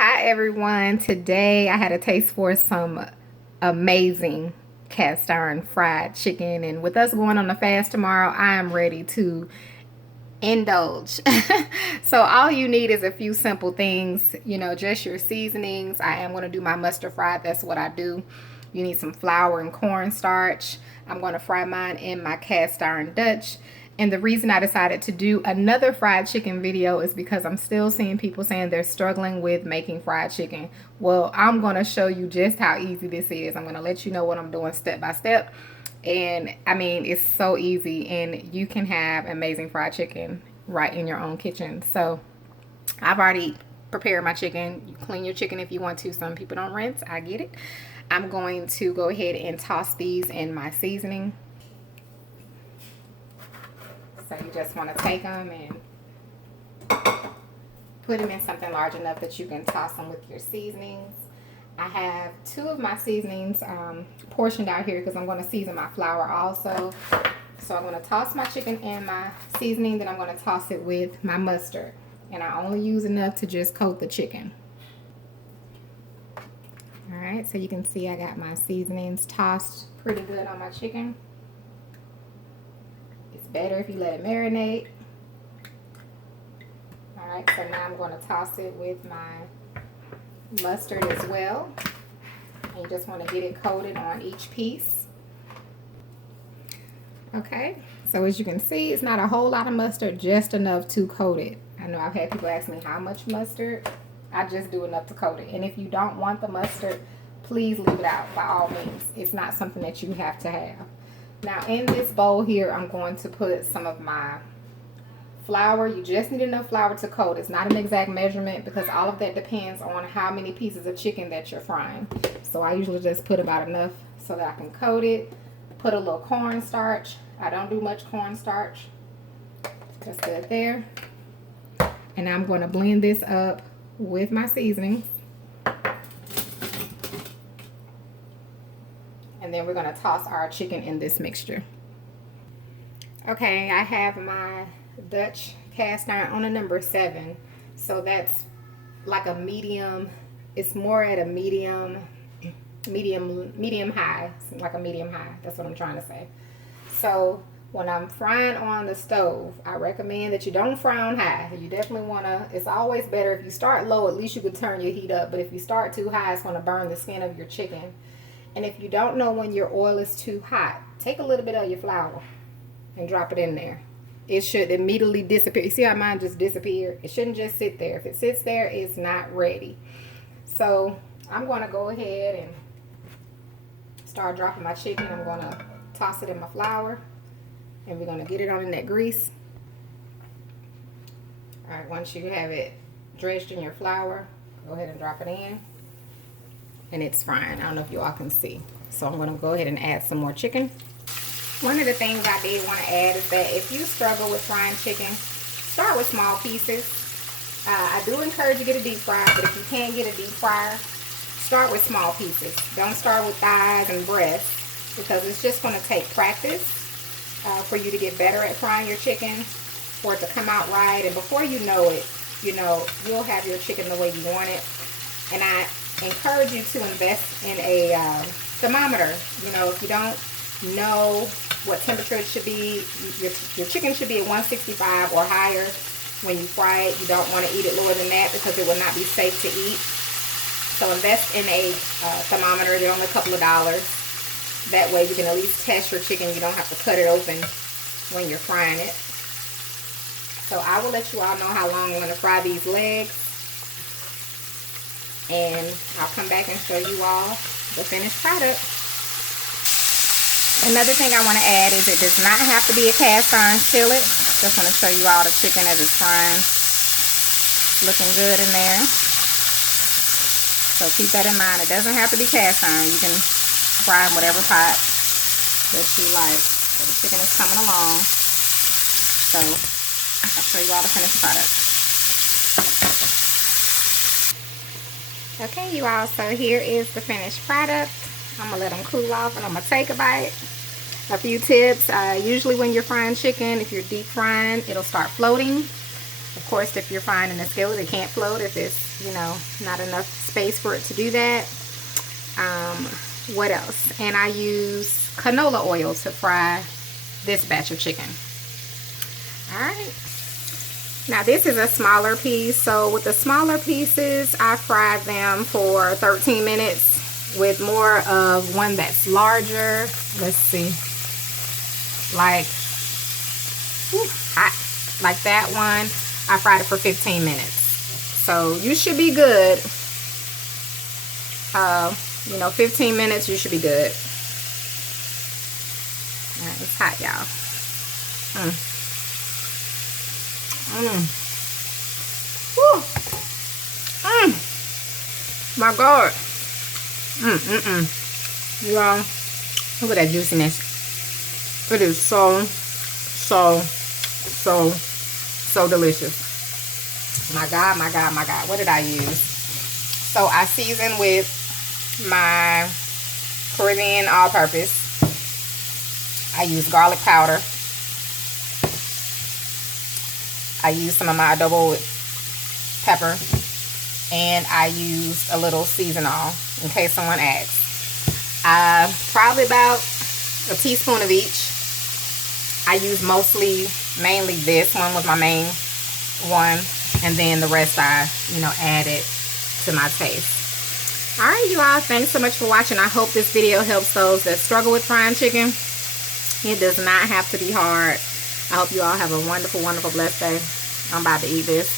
Hi everyone. Today I had a taste for some amazing cast iron fried chicken, and with us going on the fast tomorrow, I am ready to indulge. So all you need is a few simple things, just your seasonings. I am going to do my mustard fried. That's what I do. You need some flour and cornstarch. I'm going to fry mine in my cast iron Dutch. And the reason I decided to do another fried chicken video is because I'm still seeing people saying they're struggling with making fried chicken. Well, I'm going to show you just how easy this is. I'm going to let you know what I'm doing step by step. And I mean, it's so easy, and you can have amazing fried chicken right in your own kitchen. So I've already prepared my chicken. You clean your chicken if you want to. Some people don't rinse. I get it. I'm going to go ahead and toss these in my seasoning. So you just want to take them and put them in something large enough that you can toss them with your seasonings. I have two of my seasonings portioned out here because I'm going to season my flour also. So I'm going to toss my chicken in my seasoning, then I'm going to toss it with my mustard. And I only use enough to just coat the chicken. Alright, so you can see I got my seasonings tossed pretty good on my chicken. It's better if you let it marinate. Alright, so now I'm going to toss it with my mustard as well. And you just want to get it coated on each piece. Okay, so as you can see, it's not a whole lot of mustard, just enough to coat it. I know I've had people ask me how much mustard. I just do enough to coat it. And if you don't want the mustard, please leave it out by all means. It's not something that you have to have. Now in this bowl here, I'm going to put some of my flour. You just need enough flour to coat. It's not an exact measurement because all of that depends on how many pieces of chicken that you're frying. So I usually just put about enough so that I can coat it. Put a little cornstarch. I don't do much cornstarch. Just good there. And I'm going to blend this up with my seasonings. And then we're going to toss our chicken in this mixture. Okay, I have my Dutch cast iron on a number 7. So that's like a medium. It's more at a medium high. It's like a medium high. That's what I'm trying to say. So when I'm frying on the stove, I recommend that you don't fry on high. You definitely want to, it's always better if you start low, at least you can turn your heat up. But if you start too high, it's going to burn the skin of your chicken. And if you don't know when your oil is too hot, take a little bit of your flour and drop it in there. It should immediately disappear. You see how mine just disappeared? It shouldn't just sit there. If it sits there, it's not ready. So I'm going to go ahead and start dropping my chicken. I'm going to toss it in my flour. And we're going to get it on in that grease. Alright, once you have it drenched in your flour, go ahead and drop it in. And it's frying. I don't know if you all can see. So I'm going to go ahead and add some more chicken. One of the things I did want to add is that if you struggle with frying chicken, start with small pieces. I do encourage you to get a deep fryer, but if you can't get a deep fryer, start with small pieces. Don't start with thighs and breasts because it's just going to take practice for you to get better at frying your chicken, for it to come out right. And before you know it, you'll have your chicken the way you want it. And I encourage you to invest in a thermometer. If you don't know what temperature it should be, your chicken should be at 165 or higher when you fry it. You don't want to eat it lower than that because it will not be safe to eat. So invest in a thermometer. They're only a couple of dollars. That way you can at least test your chicken. You don't have to cut it open when you're frying it. So I will let you all know how long I'm going to fry these legs. And I'll come back and show you all the finished product. Another thing I want to add is it does not have to be a cast iron skillet. Just want to show you all the chicken as it's frying. Looking good in there. So keep that in mind. It doesn't have to be cast iron. You can fry in whatever pot that you like. So the chicken is coming along. So I'll show you all the finished product. Okay, you all, so here is the finished product. I'm going to let them cool off and I'm going to take a bite. A few tips. Usually when you're frying chicken, if you're deep frying, it'll start floating. Of course, if you're frying in a skillet, it can't float if it's you know, not enough space for it to do that. What else? And I use canola oil to fry this batch of chicken. All right. Now this is a smaller piece, so with the smaller pieces, I fry them for 13 minutes. With more of one that's larger, let's see, like, hot, like that one, I fried it for 15 minutes. So you should be good. You know, 15 minutes, you should be good. All right, it's hot, y'all. My God. Y'all, look at that juiciness. It is so delicious. My God, my God, my God. What did I use? So I seasoned with my Caribbean all-purpose. I use garlic powder. I use some of my adobo pepper. And I used a little seasonal, in case someone asks. Probably about a teaspoon of each. I use mainly this one was my main one. And then the rest I, you know, added to my taste. Alright, you all, thanks so much for watching. I hope this video helps those that struggle with frying chicken. It does not have to be hard. I hope you all have a wonderful, wonderful, blessed day. I'm about to eat this.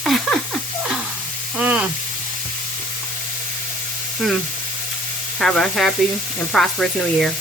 Have a happy and prosperous new year.